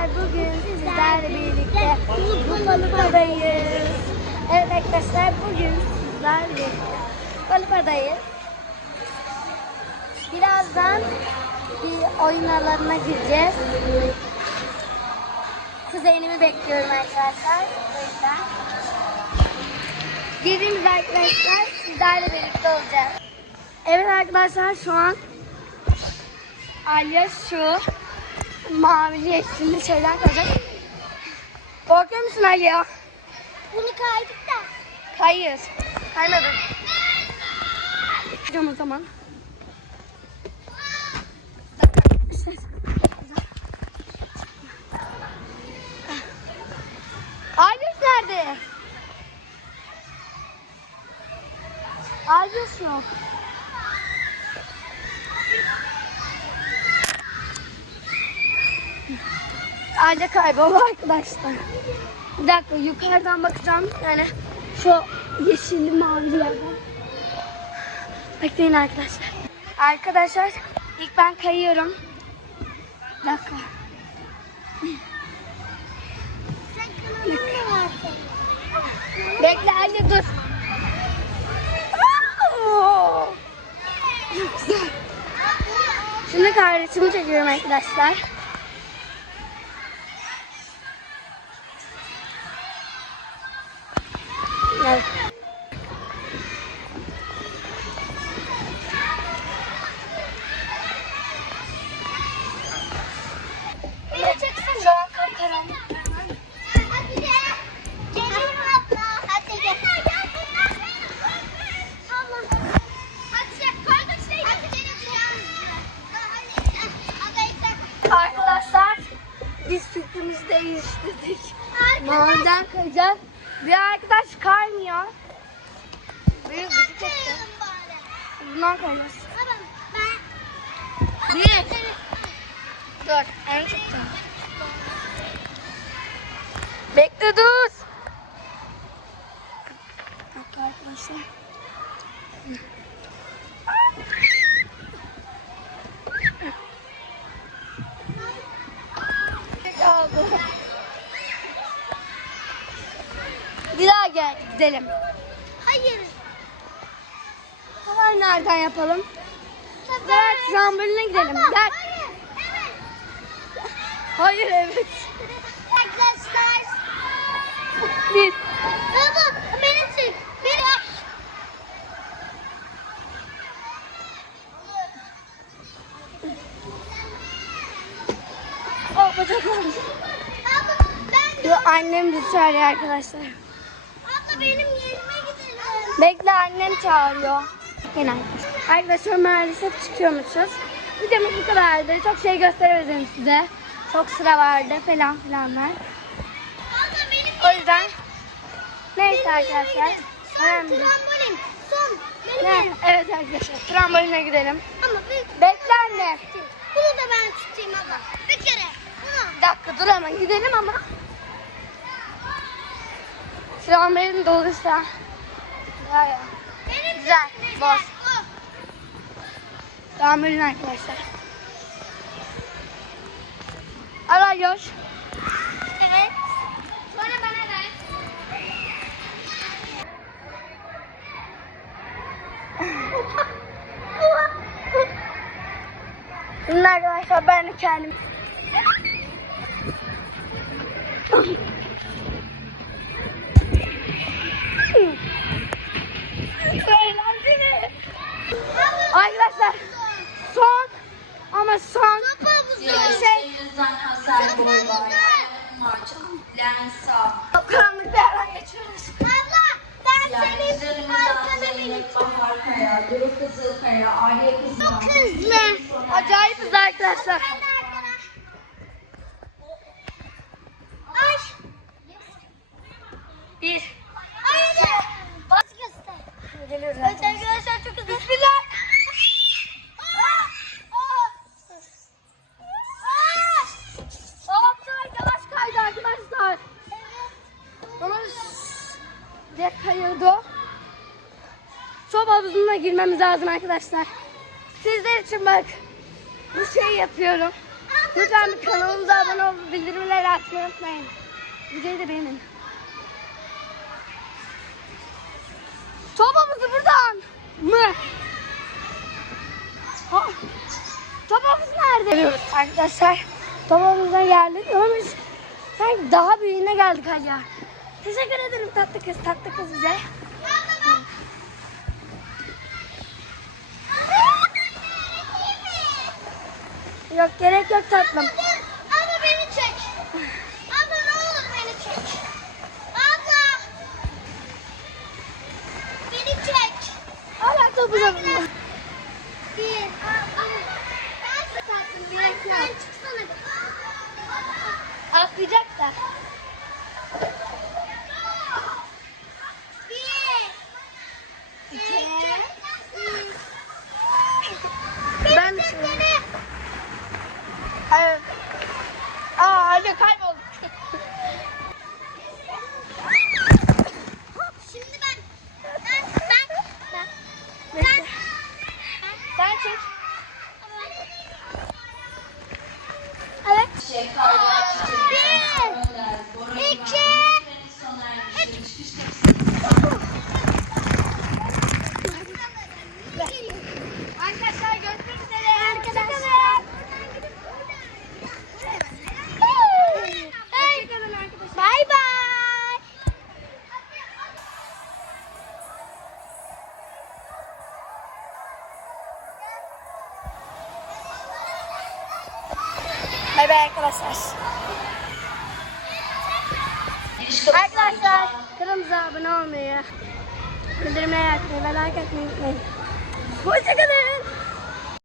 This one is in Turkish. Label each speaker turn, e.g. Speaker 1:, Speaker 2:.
Speaker 1: arkadaşlar bugün sizlerle birlikte Balıpada'yız. Evet arkadaşlar bugün sizlerle birlikte Balıpada'yız. Birazdan bir oyun alanına gireceğiz. Kuzenimi bekliyorum arkadaşlar. O yüzden. Girdiğimiz arkadaşlar sizlerle birlikte olacağız. Evet arkadaşlar şu an Alya şu mavi yeşilli şeyler koyacak. Korkuyor musun Alya?
Speaker 2: Bunu kaydık da.
Speaker 1: Hayır. Kaymadın. Hocam o zaman. Alyos nerede? Alyos yok. Alya kayboldu arkadaşlar. Bir dakika yukarıdan bakacağım. Yani şu yeşilli mavi yerden. Bekleyin arkadaşlar. Arkadaşlar ilk ben kayıyorum. Bir dakika. Bekle anne dur. Çok güzel. Şimdi kardeşimi çekiyorum arkadaşlar. Evet.
Speaker 2: Beni çeksene.
Speaker 1: Şu an kapkaranlık.
Speaker 2: Hadi gel. Geliyorum abla. Hadi gel. Tamam. Hadi şey, kardeşler. Hadi gelin. Hadi. Hadi sen.
Speaker 1: Arkadaşlar biz fikrimizi değiştirdik. Maviden kayacağız. Bir arkadaş kaymıyor. Çekti.
Speaker 2: Kayalım bari.
Speaker 1: Bundan.
Speaker 2: Ben.
Speaker 1: Bir. Dur. En çıktı. Bekle dur. Bak arkadaşlar. Kaldı. Bir daha gel gidelim.
Speaker 2: Hayır.
Speaker 1: Sefer nereden yapalım?
Speaker 2: Sefer-
Speaker 1: Gel tramboline gidelim.
Speaker 2: Baba,
Speaker 1: Gel.
Speaker 2: Hayır. Evet.
Speaker 1: Hayır evet.
Speaker 2: Arkadaşlar.
Speaker 1: Bir.
Speaker 2: Baba beni çek. Beni.
Speaker 1: Oh bacak oldu.
Speaker 2: Abla ben
Speaker 1: Dur annem çağırıyor arkadaşlar.
Speaker 2: Abla benim yerime gidelim.
Speaker 1: Bekle annem çağırıyor. Yine arkadaşlar maalesef çıkıyormuşuz. Videomuz bu kadardı. Çok şey gösteremedim size. Çok sıra vardı falan filanlar.
Speaker 2: Abla benim
Speaker 1: O yüzden neyse arkadaşlar. Önemli değil.
Speaker 2: trambolin. Son. Benim
Speaker 1: Ne?
Speaker 2: yerim.
Speaker 1: Evet arkadaşlar tramboline gidelim.
Speaker 2: Ama bir,
Speaker 1: Bekle anne.
Speaker 2: bunu da ben tutayım abla. Bir kere. Bunu.
Speaker 1: Bir dakika dur hemen gidelim ama. Trambolin doluysa. Ya ya. Güzel,
Speaker 2: de-
Speaker 1: boş.
Speaker 2: Oh.
Speaker 1: Trambolin arkadaşlar. Arıyoruz.
Speaker 2: Evet. Sonra bana ver.
Speaker 1: Şimdi arkadaşlar ben kendim
Speaker 2: Çok hızlı.
Speaker 1: Acayip hızlı arkadaşlar.
Speaker 2: Ay.
Speaker 1: Bir.
Speaker 2: Ay. Bas göster.
Speaker 1: Geliyoruz.
Speaker 2: Evet arkadaşlar çok hızlı.
Speaker 1: Bismillah. Yavaş kaydı arkadaşlar. Ama diye kayıyordu. Havuzuna girmemiz lazım arkadaşlar. Sizler için bak bu şeyi yapıyorum. Lütfen bir kanalımıza abone olup bildirimleri açmayı unutmayın. Videoyu da beğenin. Topamızı buradan mı? Ha, Topamız nerede? Arkadaşlar topamıza geldik ama biz sanki daha büyüğüne geldik hala. Teşekkür ederim tatlı kız, tatlı kız bize. Yok gerek yok tatlım.
Speaker 2: Abla beni çek. Abla ne olur beni çek. Abla. Beni çek.
Speaker 1: Topuza bunu.
Speaker 2: Bir. Ben sıkarsın. Bir. Sen çıksana.
Speaker 1: Atlayacak da.
Speaker 2: Bir.
Speaker 1: İki.
Speaker 2: Üç.
Speaker 1: Ben de şimdi. Evet. Aa hadi kaybolduk.
Speaker 2: Şimdi ben. Ben. Ben. Ben.
Speaker 1: Bekle. Sen çek. Evet.
Speaker 2: Bir. İki.
Speaker 1: Arkadaşlar görüşmek üzere. Arkadaşlar. Hoşçakalın arkadaşlar.
Speaker 2: Bay bay.
Speaker 1: Bay bay arkadaşlar. Arkadaşlar kanalımıza abone olmayı, bildirimleri açmayı ve like atmayı unutmayın. Hoşçakalın.